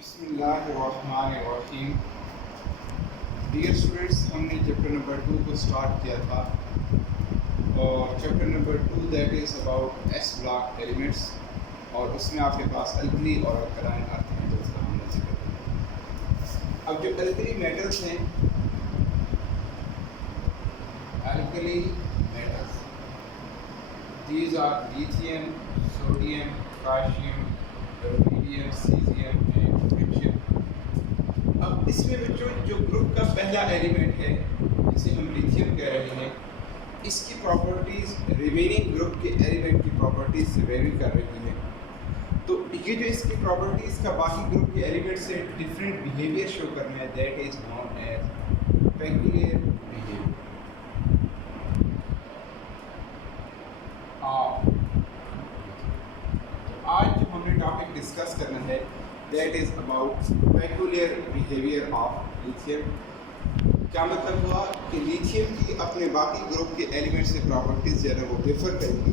बिस्मिल्लाहिर्रहमानिर्रहीम। Dear students, हमने chapter number 2 को स्टार्ट किया था और chapter number 2 that is about S block elements, और उसमें आपके पास अल्कली और अल्कलाइन आते हैं, तो उसका हमने जिक्र किया। अब जो अल्कली मेटल्स हैं, alkali metals, these are lithium, sodium, potassium, rubidium, caesium and friction. अब इसमें बच्चों जो ग्रुप का पहला एलिमेंट है जिसे हम लिथियम कह रहे हैं, इसकी प्रॉपर्टीज़ रिमेनिंग ग्रुप के एलिमेंट की प्रॉपर्टीज़ से वेरी कर रही है। तो ये जो इसकी प्रॉपर्टीज़ का बाकी ग्रुप के एलिमेंट से डिफरेंट बिहेवियर शो करना है, that is known as peculiar behaviour. आज जो हमने टॉपिक डिस्कस करना है that is about peculiar behaviour of lithium. क्या मतलब हुआ कि लिथियम की अपने बाकी ग्रुप के एलिमेंट से प्रॉपर्टीज़ जो है वो डिफर करेंगी।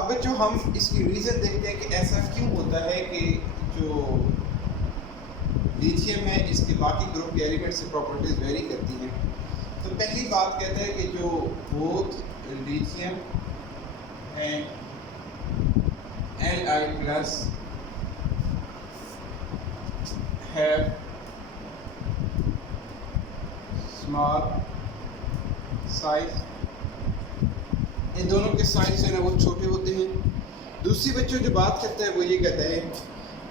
अब जो हम इसकी रीज़न देखते हैं कि ऐसा क्यों होता है कि जो लिथियम है इसके बाकी ग्रुप के एलिमेंट से प्रॉपर्टीज़ वेरी करती हैं। तो पहली बात कहते हैं कि जो both lithium and Li+ have small size, इन दोनों के साइज जो है वो छोटे होते हैं। दूसरी बच्चों जो बात करते हैं वो ये कहते हैं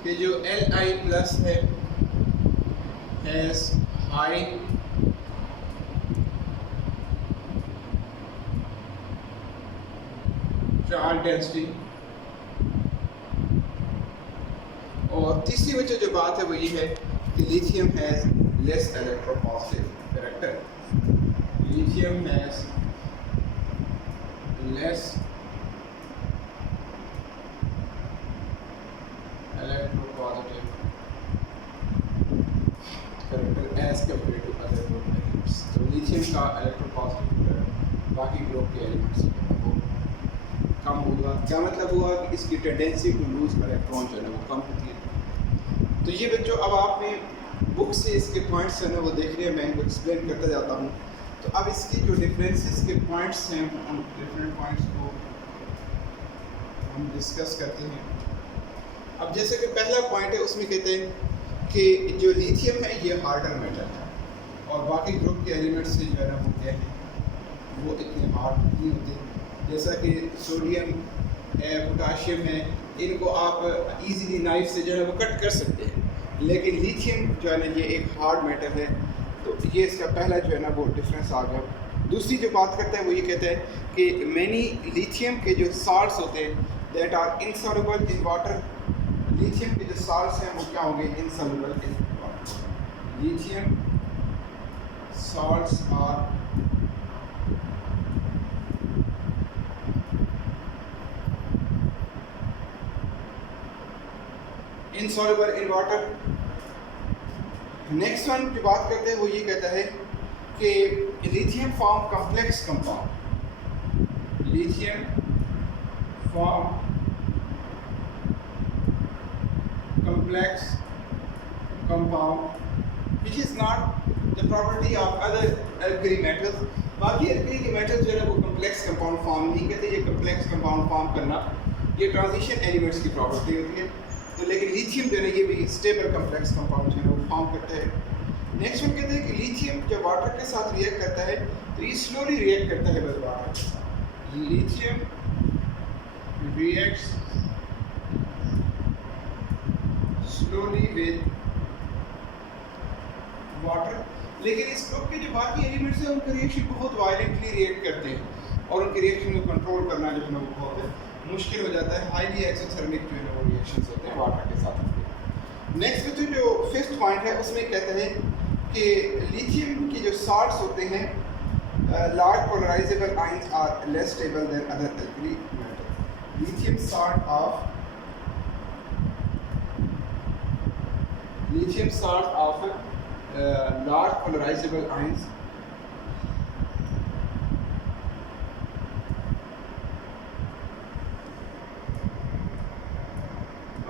कि जो Li+ है has high charge density, और तीसरी वजह जो बात है वो ये है कि lithium has less electropositive character. Lithium has less electropositive character as compare to other group elements. तो लिथियम का इलेक्ट्रोपॉजिटिव कैरेक्टर बाकी ग्रुप के एलिमेंट्स से वो कम होगा। क्या मतलब हुआ कि इसकी टेंडेंसी टू लूज इलेक्ट्रॉन जो है वो कम होती है। तो ये बच्चों अब आपने बुक से इसके पॉइंट्स हैं वो देख रहे हैं, मैं इनको एक्सप्लेन करता जाता हूँ। तो अब इसकी जो डिफरेंसेस के पॉइंट्स हैं उन डिफरेंट पॉइंट्स को हम डिस्कस करते हैं। अब जैसे कि पहला पॉइंट है उसमें कहते हैं कि जो लिथियम है ये हार्डर मेटल है और बाकी ग्रुप के एलिमेंट्स से जो है ना वो क्या है वो इतने हार्ड नहीं होते। जैसा कि सोडियम है, पोटाशियम है, इनको आप इजीली नाइफ से जो है वो कट कर सकते हैं, लेकिन लिथियम जो है ना ये एक हार्ड मेटल है। तो ये इसका पहला जो है ना वो डिफरेंस आ गया। दूसरी जो बात करता है वो ये कहता है कि मैनी लिथियम के जो साल्ट्स होते हैं that are insoluble in water. Lithium के जो साल्ट्स हैं वो क्या होंगे, insoluble in water. Lithium salts are insoluble in water. Next one जो बात करते हैं वो ये कहता है कि lithium form complex compound. Lithium form complex compound which is not the property of other alkali metals. बाकी अल्कली के मेटल्स जो है वो कॉम्प्लेक्स कंपाउंड फॉर्म नहीं करते। ये कॉम्प्लेक्स कंपाउंड फॉर्म करना ये ट्रांजिशन एलिमेंट्स की प्रॉपर्टी होती है। तो लेकिन लिथियम जो है ये भी स्टेबल कॉम्प्लेक्स कंपाउंड जो है वो फॉर्म करता है। नेक्स्ट वन कहते हैं कि लिथियम जब वाटर के साथ रिएक्ट करता है तो ये स्लोली रिएक्ट करता है with water. Lithium reacts slowly with water, लेकिन इस ग्रुप के जो बाकी एलिमेंट्स हैं उनका रिएक्शन बहुत वायलेंटली रिएक्ट करते हैं और उनके रिएक्शन को कंट्रोल करना जो है वो बहुत मुश्किल हो जाता है। हाईली एक्सोथर्मिक जो है वो रिएक्शंस होते हैं वाटर के साथ। नेक्स्ट जो फिफ्थ पॉइंट है उसमें कहते हैं कि लिथियम की जो साल्ट्स होते हैं large polarizable ions are less stable than other alkali metals. Lithium salt of large polarizable ions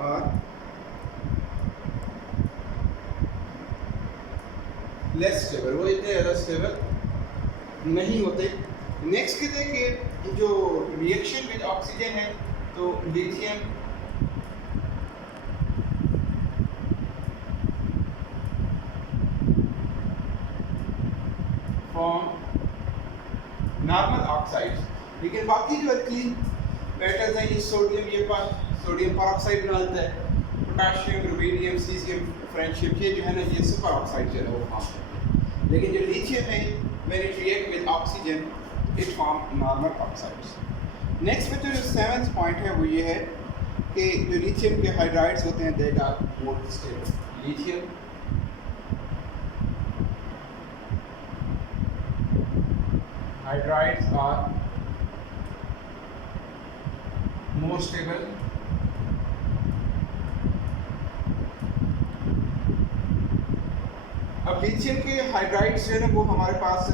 are less stable, वो इतने ज़्यादा स्टेबल नहीं होते। नेक्स्ट कहते हैं कि जो रिएक्शन विद ऑक्सीजन है, तो लिथियम फॉर्म नॉर्मल ऑक्साइड, लेकिन बाकी जो अल्कलीन मेटल्स हैं, ये सोडियम, ये सोडियम पर ऑक्साइड बनाता है, पोटाशियम, रुबीडियम, सीजियम, फ्रेंशियम, ये जो है ना ये सुपर ऑक्साइड जो है वो फॉर्म करते हैं। लेकिन जो लिथियम है when it react with oxygen it form normal oxides. Next में जो 7th पॉइंट है वो ये है कि जो लिथियम के हाइड्राइड्स होते हैं that are more stable. Lithium hydrides are more stable अब लिथियम के हाइड्राइड्स जो है ना वो हमारे पास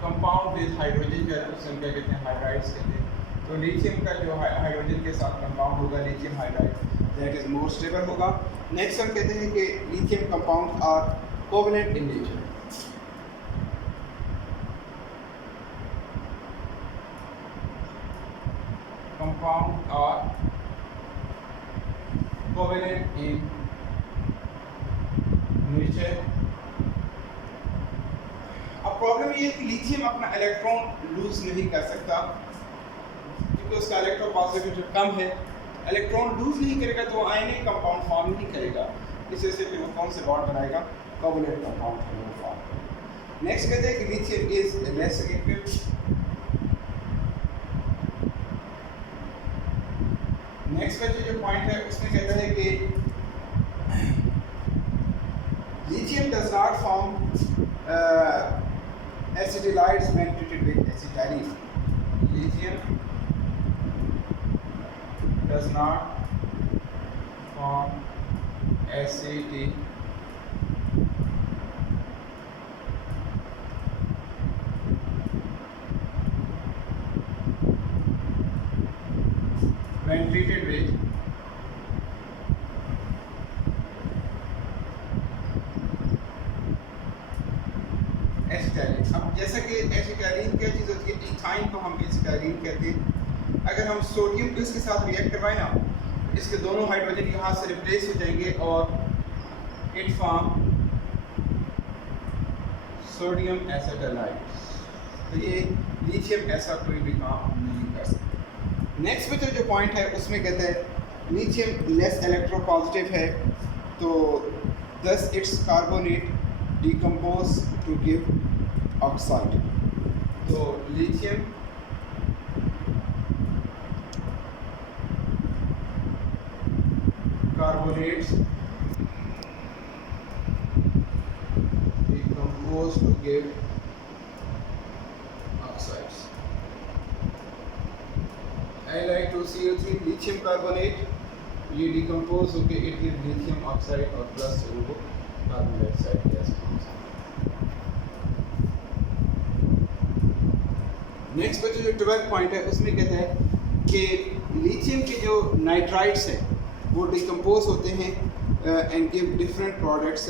कंपाउंड विद हाइड्रोजन जो है उसे हम क्या कहते हैं, हाइड्राइड्स कहते हैं। तो लिथियम का जो हाइड्रोजन के साथ कंपाउंड होगा lithium hydride that is more stable होगा। नेक्स्ट हम कहते हैं कि lithium compound are covalent in nature. Compound are covalent in nature. अब प्रॉब्लम ये है कि लिथियम अपना इलेक्ट्रॉन लूज नहीं कर सकता क्योंकि उसका इलेक्ट्रोपॉजिटिविटी कम है। इलेक्ट्रॉन लूज नहीं करेगा तो आयनिक कंपाउंड फॉर्म नहीं करेगा, इस वजह से फिर वो कौन से बॉन्ड बनाएगा, कोवेलेंट कंपाउंड फॉर्म। नेक्स्ट कहते हैं कि lithium is less reactive. Next का जो पॉइंट है उसमें कहता है कि lithium does not form acetylides when treated with acetylene. Lithium does not form acetylene when treated with acetylene. अब जैसा कि एसिटाइलिन क्या चीज़ होती है, इथाइन को हम एसिटाइलिन कहते हैं। अगर हम सोडियम को इसके साथ रिएक्ट करवाएं ना, इसके दोनों हाइड्रोजन यहाँ से रिप्लेस हो जाएंगे और इट फॉर्म सोडियम एसिटाइलाइड। तो ये लिथियम ऐसा कोई भी काम नहीं कर सकता। नेक्स्ट में जो पॉइंट है उसमें कहते हैं लिथियम लेस इलेक्ट्रोपॉजिटिव है, तो दस its carbonate decompose to give oxide. तो lithium carbonates decompose to give oxides. Al2CO3 lithium carbonate ये डिकम्पोज होकर इट गिव लिथियम ऑक्साइड और प्लस जो वो कार्बन डाइऑक्साइड गैस। नेक्स्ट पे जो 12th पॉइंट है उसमें कहते हैं कि लिथियम के जो नाइट्राइड्स हैं वो डिकम्पोज होते हैं and give different products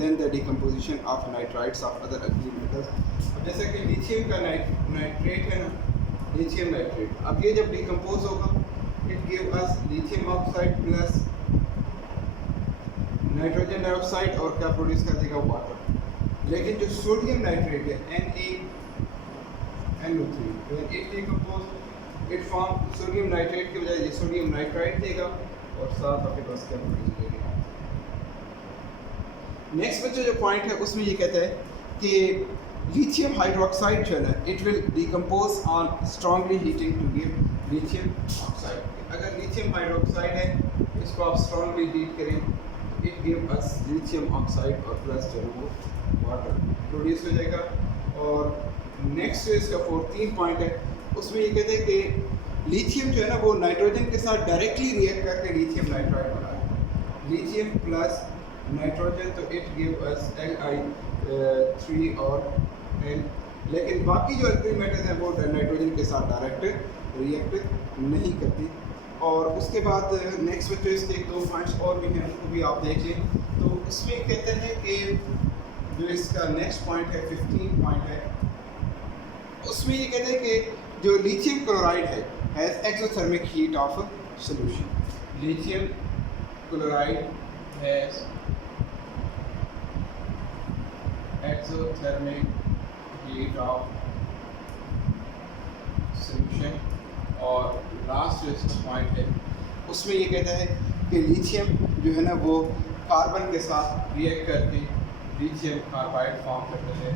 than the decomposition of nitrides of other alkali metals. जैसे कि लिथियम का नाइट्रेट है ना, लिथियम नाइट्रेट, अब ये जब डिकम्पोज होगा it give us lithium oxide plus nitrogen dioxide और क्या प्रोड्यूस कर देगा, वाटर। लेकिन जो सोडियम नाइट्रेट है NaNO3 when it decompose it form sodium nitrate की बजाय ये सोडियम नाइट्राइट देगा और साथ आपके पास क्या प्रोड्यूस करेगा। नेक्स्ट बच्चा जो पॉइंट है उसमें ये कहता है कि लिथियम हाइड्रोक्साइड जो है ना it will decompose on strongly heating to give lithium oxide. अगर लिथियम हाइड्रोक्साइड है इसको आप स्ट्रांगली हीट करें it give us lithium oxide और प्लस जो है वो वाटर प्रोड्यूस हो जाएगा। और नेक्स्ट जो इसका 14 पॉइंट है उसमें ये कहते हैं कि लिथियम जो है ना वो नाइट्रोजन के साथ डायरेक्टली रिएक्ट करके लिथियम नाइट्राइड बना है। लिथियम प्लस नाइट्रोजन तो इट गिव अस Li3 और N। लेकिन बाकी जो अल्कली मेटल्स हैं वो नाइट्रोजन के साथ डायरेक्ट रिएक्ट नहीं करती। और उसके बाद नेक्स्ट में जो इसके 1-2 पॉइंट्स और भी हैं उनको भी आप देख लें। तो उसमें कहते हैं कि जो इसका नेक्स्ट पॉइंट है 15 पॉइंट है, उसमें ये कहते हैं कि जो लिथियम क्लोराइड है has exothermic heat of solution. Lithium chloride has exothermic heat of solution. और लास्ट जो इसका पॉइंट है उसमें ये कहता है कि लिथियम जो है ना वो कार्बन के साथ रिएक्ट करके लिथियम कार्बाइड फॉर्म करते हैं,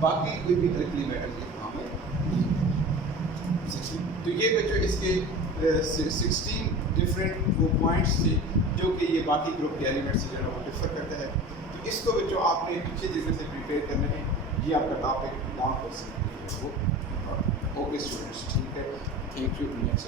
बाकी कोई भी अल्कली मेटल के फॉर्म में नहीं। तो ये बच्चों इसके 16 डिफरेंट वो पॉइंट्स थे जो कि ये बाकी ग्रुप के एलिमेंट से जो है वो डिफर करता है। तो इसको बच्चों आपने अच्छे तरीके से प्रिपेयर करना है, ये आपका टॉपिक 1% है वो। ओके स्टूडेंट्स, ठीक है, थैंक यू। नेक्स्ट